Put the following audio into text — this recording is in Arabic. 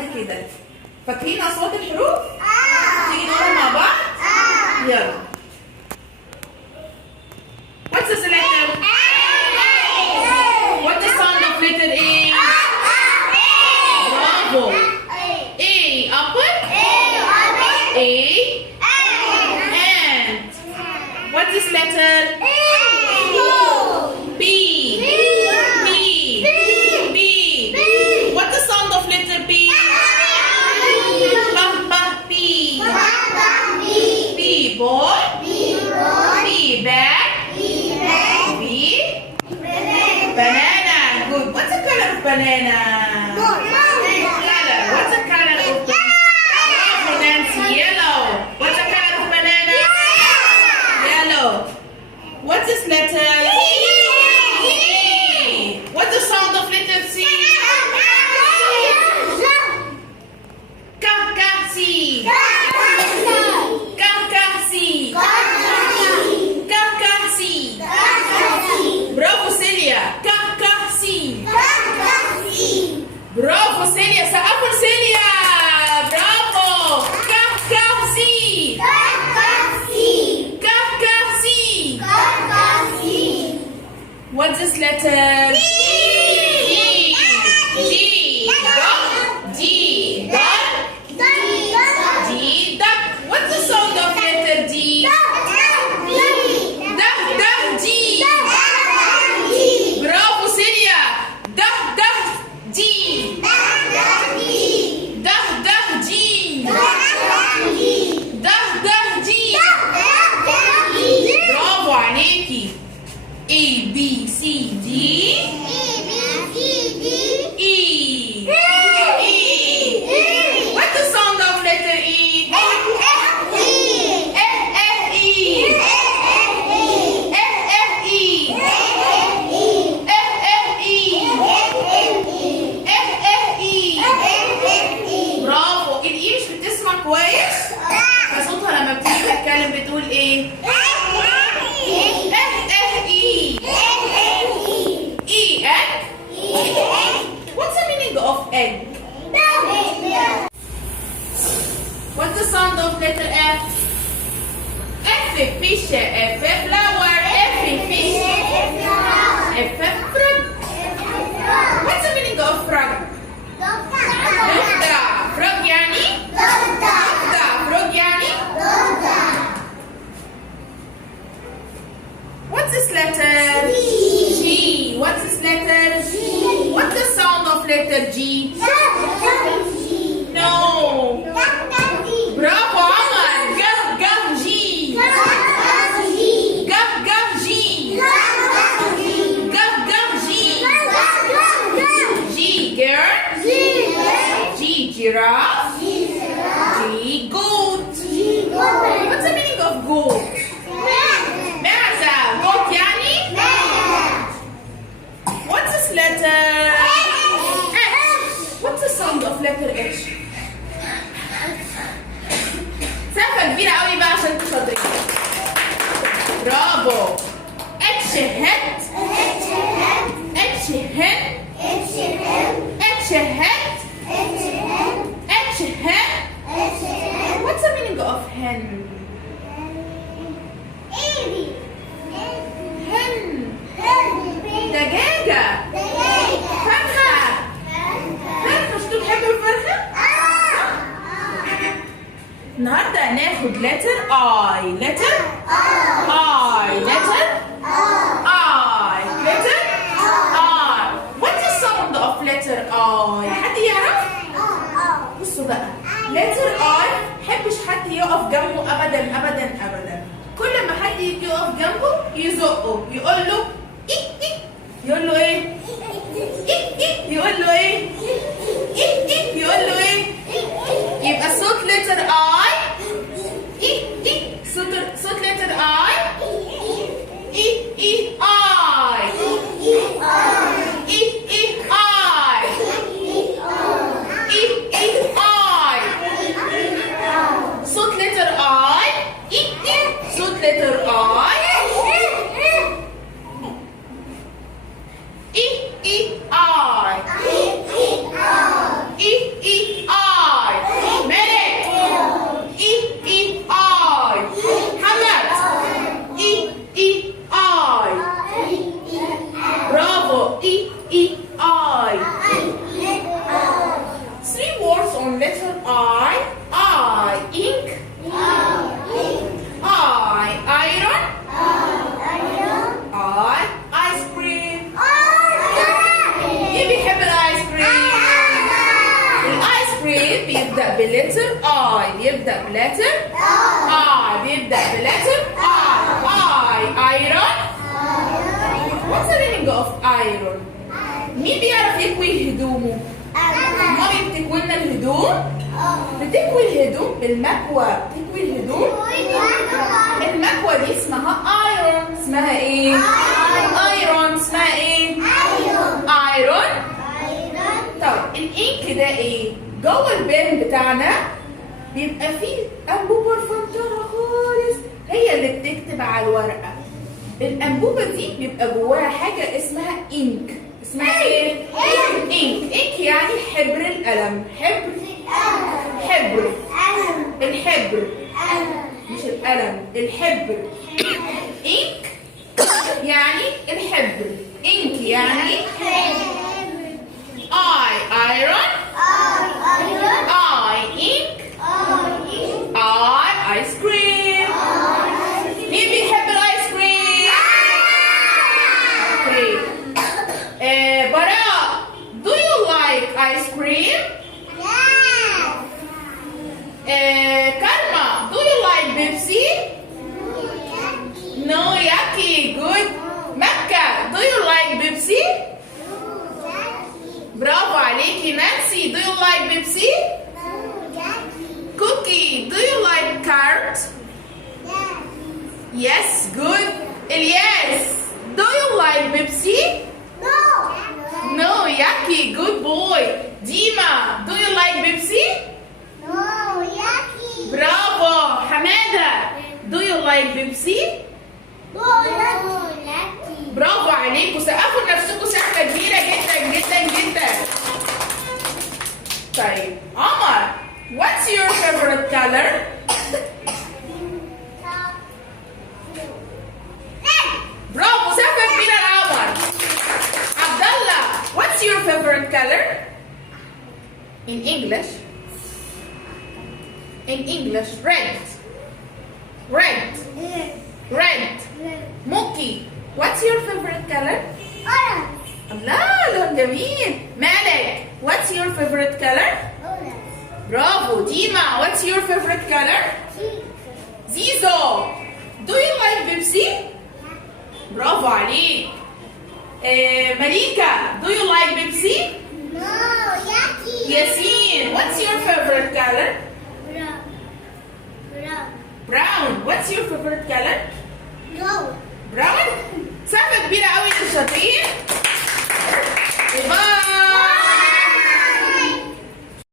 قد كده. فاكرين اصوات الحروف؟ تيجي نقولها مع بعض؟ يلا. What's the letter? What's the sound of letter A? Bravo. A apple. A ant. What's this letter? B. B. B. What's the sound of letter B? B. B boy. B bag. B banana. Good. What's the color of banana? Color. What's the color of banana? Nancy. Yellow. What's the color of banana? Yellow. What's this letter? C. What's the sound of letter C? C. برافو سيليا. برافو سيليا. سقفوا لسيليا. برافو. What's this letter? G. Duck. What's the sound of letter D? Duck. G. Bravo Celia. Duck. G. Duck. G. برافو عليكي. A B C D. E. What's the sound of letter E? برافو. الإي مش بتسمع كويس؟ فصوتها لما بتيجي تتكلم بتقول إيه؟ Egg. What's the meaning of egg? What's the sound of letter F? F fish, F flower, F fish, F frog. What's the meaning of frog? Frog يعني? Frog يعني? What's this letter? G. What's this letter? What's the sound of letter G? No. Bravo, Amar. Gah, G. Gah, G. Gah, G. G, girl. G, giraffe. G, goat. What's the meaning of goat? Goat يعني? What's this letter? H. What's the sound of letter H? سقفة كبيرة قوي بقى عشان انتوا شاطرين. برافو. H head. H hen. H head. H hen. What's the meaning of hen? دجاجة. فرخة. مش انتوا بتحبوا الفرخة؟ النهارده هناخد letter I. letter I. What's the sound of letter I? حد يعرف؟ بصوا بقى. letter I محبش حد يقف جنبه أبدا. كل ما حد يجي يقف جنبه يزقه يقول له يقول له ايه؟ يقول له ايه؟ يقول له ايه؟ يبقى صوت letter I. صوت letter I. صوت letter I. صوت letter I. I. كافيه بيبدأ بلتر I. بيبدأ بلتر I. بيبدأ بلتر I. Iron. What's the meaning of iron? مين بيعرف يكوي هدومه؟ مامي بتكوي لنا الهدوم؟ بتكوي الهدوم بالمكوى. بتكوي الهدوم؟ المكوى دي اسمها ايرون. اسمها ايه؟ ايرون. اسمها ايه؟ ايرون. طب الانك ده ايه؟ جوه البين بتاعنا بيبقى فيه انبوبه رفنطره خالص، هي اللي بتكتب على الورقه. الانبوبه دي بيبقى جواها حاجه اسمها انك. اسمها ايه؟ انك. انك يعني حبر القلم. حبر الحبر مش القلم، الحبر. انك يعني الحبر. انك يعني iron. ink. ice cream. مين بيحب الايس كريم؟ اوكي. براء, do you like ice cream? Karma, do you like Pepsi? No, yucky. Good. Mecca, do you like Pepsi? برافو عليكي. نانسي, do you like Pepsi? Cookie, do you like carrot? Yes, good. Elias, do you like Pepsi? No, yucky. Good boy. Dima, do you like Pepsi? برافو. حمادة, do you like Pepsi? برافو عليكم. سقفوا لنفسكم سقفة كبيرة جدا جدا جدا. طيب عمر, what's your favorite color? برافو. سقفة كبيرة لعمر. عبد الله, what's your favorite color? In English. In English, red. Mookie, what's your favorite color? الله, لون جميل. مالك, what's your favorite color? برافو. ديما, what's your favorite color? زيزو, do you like Pepsi? برافو عليك. مليكة, do you like Pepsi? ياسين, what's your favorite color? Brown. What's your favorite color?